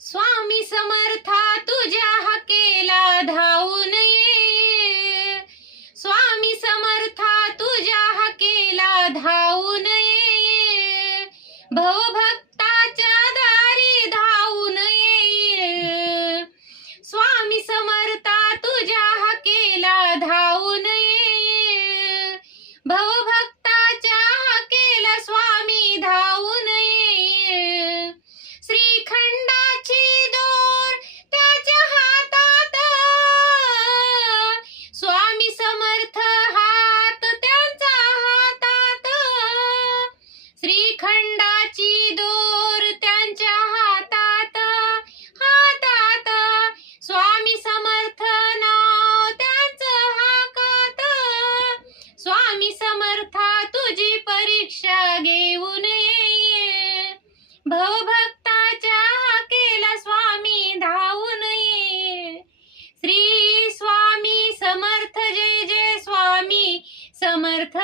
स्वामी समर्था तुझ्या हाकेला धावून ये, स्वामी समर्था तुझ्या हाकेला धावून ये, भवभक्ताच्या दारी धावून ये, स्वामी समर्था तुझ्या हाकेला धावून ये, भवभक्ताच्या हाकेला स्वामी धावून ये, श्रीखंडाची दोर त्याच्या हातात, स्वामी समर्थ हात त्यांचा हातात, श्रीखंडाची दोर त्यांच्या हातात, हातात, स्वामी समर्थ नाव त्यांचं हाकात, स्वामी समर्था तुझी परीक्षा घेऊन ये, भवभक्ताच्या हाकेला स्वामी धावून ये, श्री स्वामी समर्थ, जय जय स्वामी समर्थ.